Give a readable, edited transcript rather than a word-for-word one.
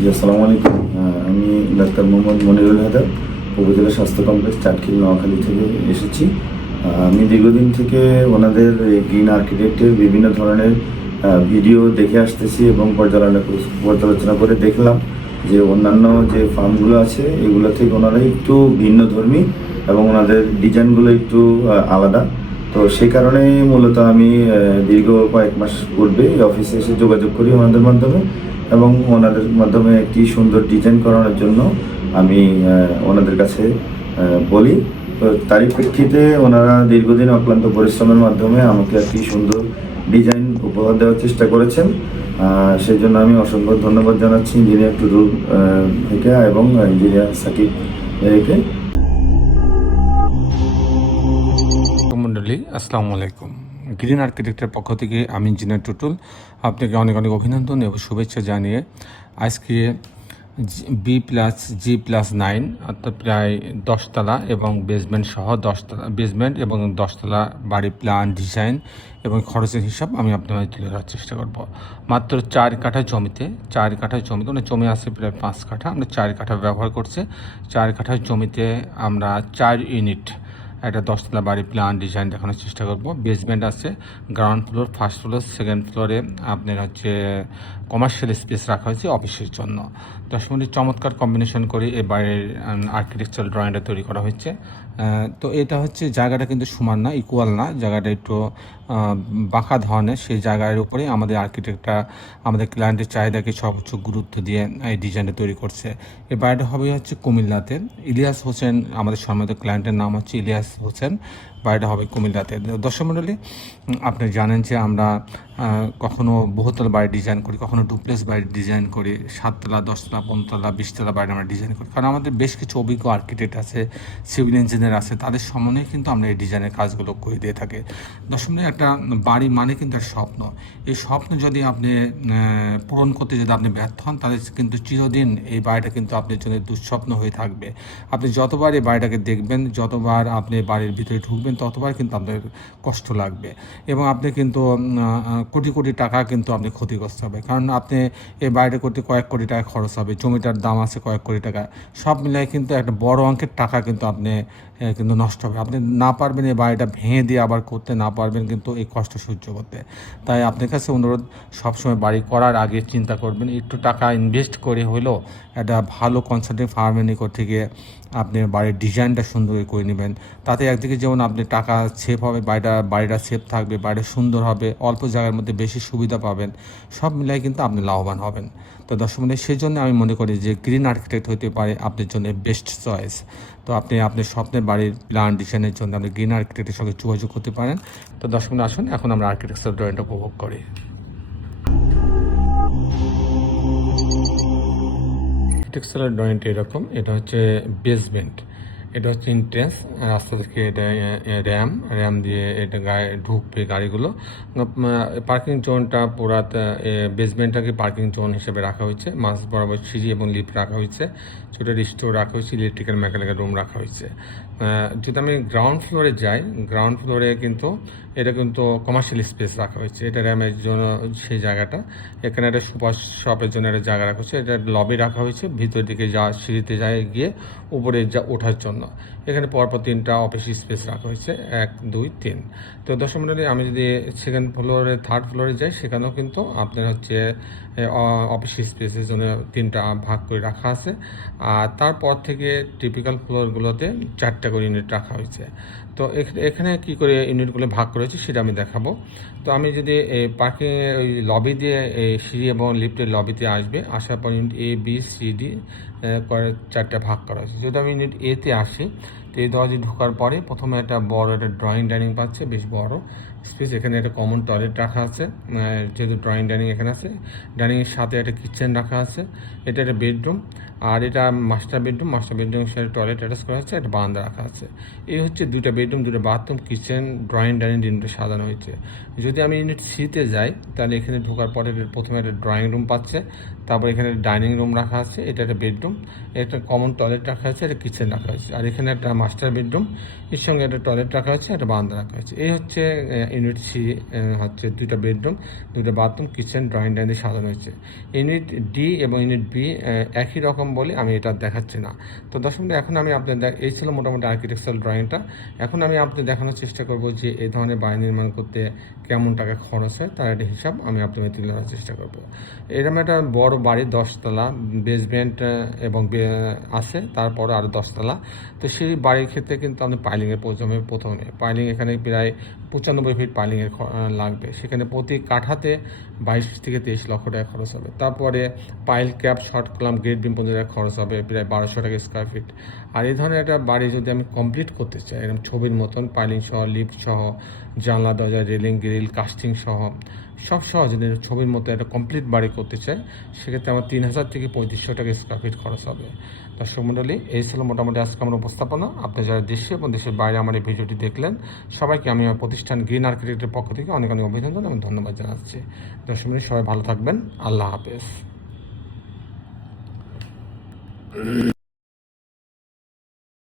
জি, আসসালামু আলাইকুম। আমি ডাক্তার মোহাম্মদ মনিরুল হায়দার, উপজেলা স্বাস্থ্য কমপ্লেক্স চাটখিল নোয়াখালী থেকে এসেছি। আমি দীর্ঘদিন থেকে ওনাদের এই গ্রিন আর্কিটেক্টের বিভিন্ন ধরনের ভিডিও দেখে আসতেছি এবং পর্যালোচনা করে দেখলাম যে অন্যান্য যে ফার্মগুলো আছে এগুলো থেকে ওনারা একটু ভিন্নধর্মী এবং ওনাদের ডিজাইনগুলো একটু আলাদা। তো সেই কারণেই মূলত আমি দীর্ঘ কয়েক মাস পূর্বে এই অফিসে এসে যোগাযোগ করি ওনাদের মাধ্যমে, এবং ওনাদের মাধ্যমে একটি সুন্দর ডিজাইন করানোর জন্য আমি ওনাদের কাছে বলি। তো তারই প্রেক্ষিতে ওনারা দীর্ঘদিন অক্লান্ত পরিশ্রমের মাধ্যমে আমাকে একটি সুন্দর ডিজাইন উপহার দেওয়ার চেষ্টা করেছেন। সেই জন্য আমি অসংখ্য ধন্যবাদ জানাচ্ছি ইঞ্জিনিয়ার টুডুল থেকে এবং ইঞ্জিনিয়ার সাকিব একে। মন্ডলী, আসসালামু আলাইকুম। গ্রিন আর্কিটেক্টের পক্ষ থেকে আমি ইঞ্জিনিয়ার টুটুল আপনাকে অনেক অনেক অভিনন্দন এবং শুভেচ্ছা জানিয়ে আজকে B+G+9 অর্থাৎ প্রায় 10তলা এবং বেসমেন্ট সহ 10তলা বেসমেন্ট এবং 10তলা বাড়ি প্ল্যান ডিজাইন এবং খরচের হিসাব আমি আপনাদের তুলে ধরার চেষ্টা করব। মাত্র 4 কাঠা জমিতে মানে জমি আছে প্রায় 5 কাঠা, আমরা 4 কাঠা ব্যবহার করছি। 4 কাঠা জমিতে আমরা 4 ইউনিট একটা 10তলা বাড়ি প্ল্যান ডিজাইন দেখানোর চেষ্টা করব। বেসমেন্ট আছে, ground floor, first floor, second ফ্লোরে আপনার হচ্ছে কমার্শিয়াল স্পেস রাখা হয়েছে অফিসের জন্য। 10 মিনিট চমৎকার কম্বিনেশন করে এ বাড়ির আর্কিটেকচারাল ড্রয়িংটা তৈরি করা হয়েছে। তো এটা হচ্ছে জায়গাটা কিন্তু সমান না, ইকুয়াল না, জায়গাটা একটু বাঁকা ধরনের। সেই জায়গার উপরে আমাদের আর্কিটেক্টরা আমাদের ক্লায়েন্টের চাহিদাকে সর্বোচ্চ গুরুত্ব দিয়ে এই ডিজাইনটা তৈরি করছে। এই বাড়িটা হবে হচ্ছে কুমিল্লাতে। ইলিয়াস হোসেন আমাদের সম্মানিত ক্লায়েন্টের নাম হচ্ছে ইলিয়াস হোসেন। বাড়িটা হবে কুমিল্লাতে। দর্শক মণ্ডলী, আপনি জানেন যে আমরা কখনো বহুতলা বাড়ি ডিজাইন করি, কখনো ডুপ্লেক্স বাড়ি ডিজাইন করি, 7তলা, 10তলা, 15তলা, 20তলা বাড়ি আমরা ডিজাইন করি, কারণ আমাদের বেশ কিছু অভিজ্ঞ আর্কিটেক্ট আছে, সিভিল ইঞ্জিনিয়ার আছে, তাদের সমন্বয়ে কিন্তু আমরা এই ডিজাইনের কাজগুলো করে দিয়ে থাকি। দর্শক মণ্ডলী, একটা বাড়ি মানে কিন্তু একটা স্বপ্ন। এই স্বপ্ন যদি আপনি পূরণ করতে যদি আপনি ব্যর্থ হন, তাহলে কিন্তু চিরদিন এই বাড়িটা কিন্তু আপনার জন্য দুঃস্বপ্ন হয়ে থাকবে। আপনি যতবার এই বাড়িটাকে দেখবেন, যতবার আপনি বাড়ির ভিতরে ঢুকবেন, ততবার কিন্তু আপনার কষ্ট লাগবে এবং আপনি কিন্তু কোটি কোটি টাকা কিন্তু আপনি ক্ষতিগ্রস্ত হবে, কারণ আপনি এই বাড়িটা করতে কয়েক কোটি টাকা খরচ হবে, জমিটার দাম আছে কয়েক কোটি টাকা, সব মিলাই কিন্তু একটা বড় অঙ্কের টাকা কিন্তু আপনি কিন্তু নষ্ট হবে। আপনি না পারবেন এই বাড়িটা ভেঙে দিয়ে আবার করতে, না পারবেন কিন্তু এই কষ্ট সহ্য করতে। তাই আপনার কাছে অনুরোধ, সবসময় বাড়ি করার আগে চিন্তা করবেন, একটু টাকা ইনভেস্ট করে হলেও একটা ভালো কনসালটিং ফার্মের নিকট থেকে আপনি বাড়ির ডিজাইনটা সুন্দর করে নেবেন। তাতে একদিকে যেমন আপনি টাকা সেভ হবে, বাড়িটা সেভ থাকবে, বাড়িটা সুন্দর হবে, অল্প জায়গার মধ্যে বেশি সুবিধা পাবেন, সব মিলাই কিন্তু আপনি লাভবান হবেন। তো দর্শক বন্ধু, সেই জন্য আমি মনে করি যে গ্রিন আর্কিটেক্ট হতে পারে আপনার জন্য বেস্ট চয়েস। তো আপনি আপনার স্বপ্নের বাড়ির প্ল্যান ডিজাইনের জন্য আপনি গ্রিন আর্কিটেক্টের সঙ্গে যোগাযোগ করতে পারেন। তো দর্শক বন্ধু, আসুন এখন আমরা আর্কিটেকচার ড্রয়িংটা উপভোগ করি। আর্কিটেকচারাল ড্রয়িংটা এরকম। এটা হচ্ছে বেসমেন্ট, এটা হচ্ছে ইন্ট্রেন্স, রাস্তা থেকে এটা র্যাম দিয়ে এটা গায়ে ঢুকবে গাড়িগুলো। পার্কিং জোনটা পুরা বেসমেন্টটাকে পার্কিং জোন হিসেবে রাখা হয়েছে। মাঝ বরাবর সিঁড়ি এবং লিফট রাখা হয়েছে, ছোটো স্টোর রাখা হয়েছে, ইলেকট্রিক্যাল মেকানিক্যাল রুম রাখা হয়েছে। যদি আমি গ্রাউন্ড ফ্লোরে যাই, গ্রাউন্ড ফ্লোরে কিন্তু এটা কিন্তু কমার্শিয়াল স্পেস রাখা হয়েছে। এটা র্যামের জন্য সেই জায়গাটা, এখানে একটা সুপার শপের জন্য একটা জায়গা রাখা হয়েছে, এটা লবি রাখা হয়েছে, ভিতর দিকে সিঁড়িতে যায় গিয়ে উপরে ওঠার জন্য। এখানে পরপর 3টা অফিস স্পেস রাখা হয়েছে, 1, 2, 3। তো দর্শক মণ্ডলী, আমি যদি সেকেন্ড ফ্লোরে, থার্ড ফ্লোরে যাই, সেখানেও কিন্তু আপনার হচ্ছে অফিস স্পেসের জন্য 3টা ভাগ করে রাখা আছে। আর তারপর থেকে টিপিক্যাল ফ্লোরগুলোতে 4টা করে ইউনিট রাখা হয়েছে। তো এখানে কি করে ইউনিটগুলো ভাগ করেছি সেটা আমি দেখাবো। তো আমি যদি পার্কিং ওই লবি দিয়ে সিঁড়ি এবং লিফটের লবিতে আসার পর unit A, B, C, D করে 4টা ভাগ করা হয়েছে। যদি আমি ইউনিট এতে আসি, তো এই দরজা ঢোকার পরে প্রথমে একটা বড় একটা ড্রয়িং ডাইনিং পাচ্ছে, বেশ বড় স্পেস। এখানে একটা কমন টয়লেট রাখা আছে, যেহেতু ড্রয়িং ডাইনিং এখানে আছে। ডাইনিংয়ের সাথে একটা কিচেন রাখা আছে, এটা একটা বেডরুম, আর এটা মাস্টার বেডরুমের সাথে টয়লেট অ্যাটাচ করা আছে, একটা বারান্দা রাখা আছে। এই হচ্ছে 2টা বেডরুম, 2টা বাথরুম, কিচেন, ড্রয়িং ডাইনিং ইউনিটে সাজানো হয়েছে। যদি আমি ইউনিট সিতে যাই, তাহলে এখানে ঢোকার পরে প্রথমে একটা ড্রয়িং রুম পাচ্ছে, তারপর এখানে ডাইনিং রুম রাখা আছে, এটা একটা বেডরুম, একটা কমন টয়লেট রাখা আছে, একটা কিচেন রাখা হয়েছে। আর এখানে একটা মাস্টার বেডরুম, এর সঙ্গে একটা টয়লেট রাখা হয়েছে, একটা বারান্দা রাখা হয়েছে। এই হচ্ছে ইউনিট সি, হচ্ছে 2টা বেডরুম, 2টা বাথরুম, কিচেন, ড্রয়িং ডাইনিং সাজানো হয়েছে। ইউনিট ডি এবং ইউনিট বি একই রকম বলে আমি এটা দেখাচ্ছি না। তো দর্শক বন্ধু, এখন আমি আপনাদের, এই ছিল মোটামুটি আর্কিটেকচারাল ড্রয়িংটা। এখন আমি আপনাদের দেখানোর চেষ্টা করব যে এই ধরনের বাড়ি নির্মাণ করতে কেমন টাকা খরচ হয়, তার একটা হিসাব আমি আপনাদের তুলে ধরার চেষ্টা করব। এরকম একটা বড় বাড়ি 10 তলা, বেসমেন্ট এবং আছে, তারপর আরও 10 তলা। তো সেই বাড়ির ক্ষেত্রে কিন্তু আমাদের পাইলিংয়ের প্রয়োজন হবে। প্রথমে পাইলিং এখানে প্রায় 95 ফিট পাইলিংয়ের লাগবে। সেখানে প্রতি কাঠাতে 22 থেকে 23 লক্ষ টাকা খরচ হবে। তারপরে pile cap, short column, grade beam পর্যন্ত খরচ হবে প্রায় 1200 টাকা স্কোয়ার ফিট। আর এই ধরনের একটা বাড়ি যদি আমি কমপ্লিট করতে চাই, এরকম ছবির মতন পাইলিং সহ, লিফট সহ, জানলা দরজা, রেলিং, গ্রিল, কাস্টিং সহ, সব সহ যদি ছবির মতো একটা কমপ্লিট বাড়ি করতে চাই, সেক্ষেত্রে আমার 3000 থেকে 3500 টাকা স্কোয়ার ফিট খরচ হবে। দর্শক মণ্ডলী, এই ছিল মোটামুটি আজকে আমার উপস্থাপনা। আপনি যারা দেশে এবং দেশের বাইরে আমার এই ভিডিওটি দেখলেন, সবাইকে আমি আমার প্রতিষ্ঠান গ্রিন আর্কিটেক্টের পক্ষ থেকে অনেক অনেক অভিনন্দন এবং ধন্যবাদ জানাচ্ছি। দর্শক মণ্ডলী, সবাই ভালো থাকবেন। আল্লাহ হাফেজ।